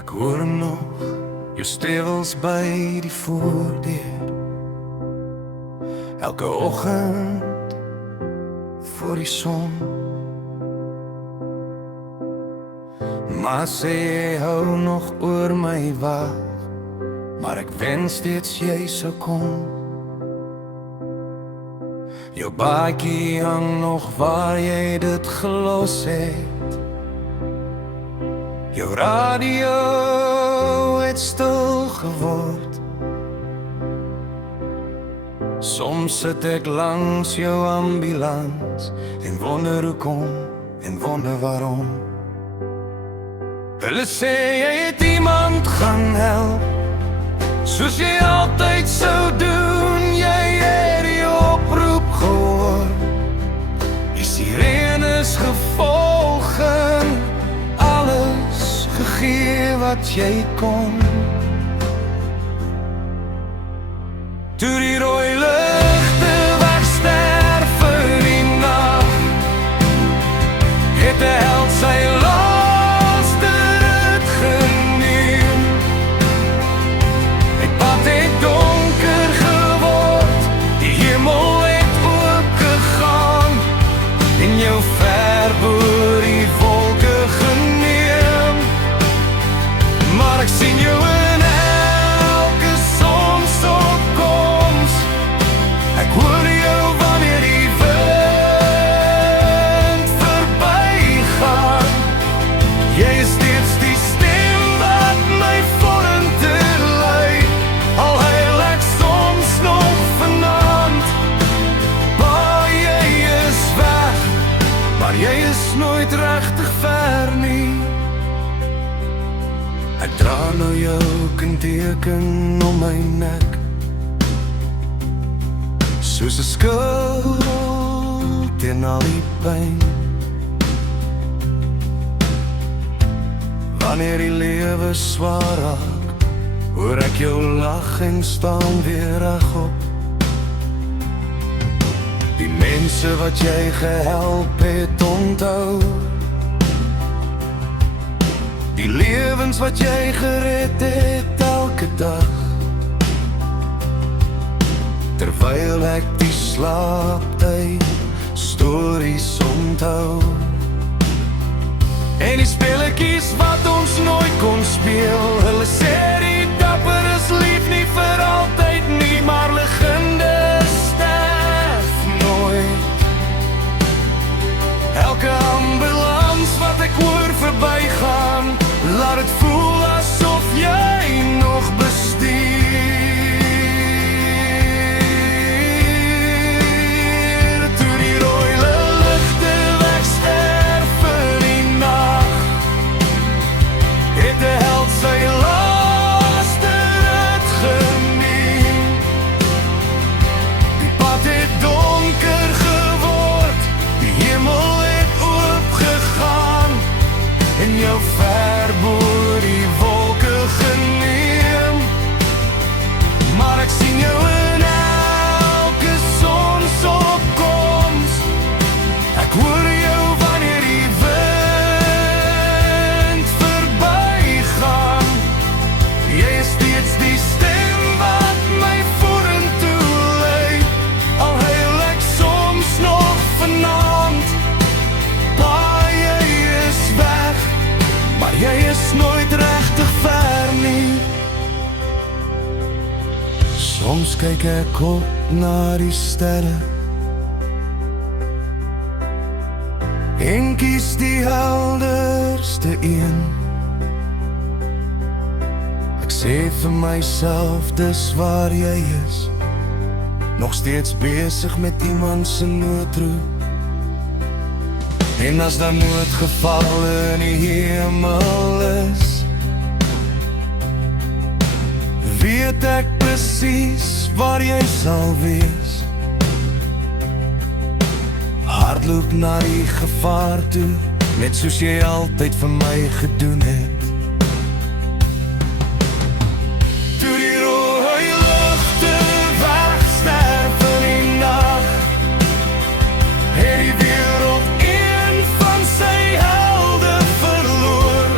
Ek hoor nog jou stewels by die voordeur. Elke oggend voor die son. Maar sê jy hou nog oor my wag, maar ek wens steeds jy sou kom. Jou baadjie hang nog waar jy dit gelos het. Jou radio het stil geword. Soms sit ek langs jou ambulans en wonder hoe kom en wonder waarom. Hulle sê jy het iemand gaan help, soos jy altyd sou doen. Jy het die oproep gehoor, die sirenes gevolg en alles gegee wat jy kon. Toe die rooi ligte wegsterf vir die nag, het die held sy laaste rit geneem. Die pad het donker geword, die hemel het oopgegaan en jou ver boor die wolke geneem. Maar ek sien jou in elke sonsopkoms. Ek hoor jou wanneer die wind verbygaan. Jy is steeds die stem wat my vorentoe lei, al huil ek soms nog vanaand. Maar jy is weg, maar jy is nooit regtig ver nie. Ek dra nou jou kenteken om my nek, soos 'n skuld in al die pyn. Wanneer die lewe swaar raak, hoor ek jou lag en staan weer regop. Die mense wat jy gehelp het onthou, die lewens wat jy gered het elke dag. Terwyl ek die slaaptyd stories onthou, en die speletjies wat ons nooit kon speel. Hulle sê die dapper is lief nie vir altyd nie, maar legendes sterf nooit. Elke ambulans wat ek hoor verbygaan, laat het voel asof jy nog bestuur. Toe die rooi ligte wegsterf vir die nag, het die held sy laaste rit geneem. Die pad het donker geword, die hemel het oopgegaan en jou ver boor die wolke geneem. Maar ek sien jou in elke sonsopkoms. Ek hoor jou wanneer die wind verbygaan. Jy is steeds die stem wat my vorentoe lei, al huil ek soms nog vanaand. Maar jy is weg, maar jy is nooit regtig ver nie. Soms kyk ek op na die sterre en kies die helderste een. Ek sê vir myself, dis waar jy is, nog steeds besig met iemand se noodroep. En as daar noodgevalle in die hemel is, weet ek presies waar jy sal wees. Hardloop na die gevaar toe, net soos jy altyd vir my gedoen het. Toe die rooi ligte wegsterf in die nag, het die wêreld een van sy helde verloor.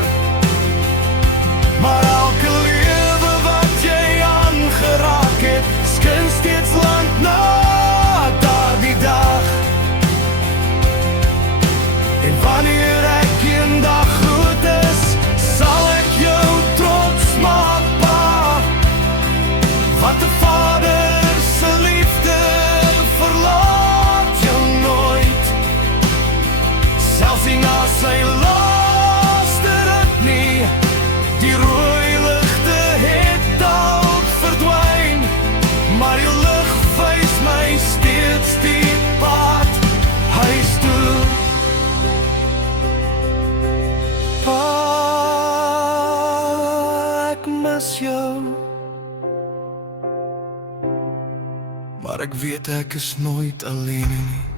ek weet ek is nooit alleen nie.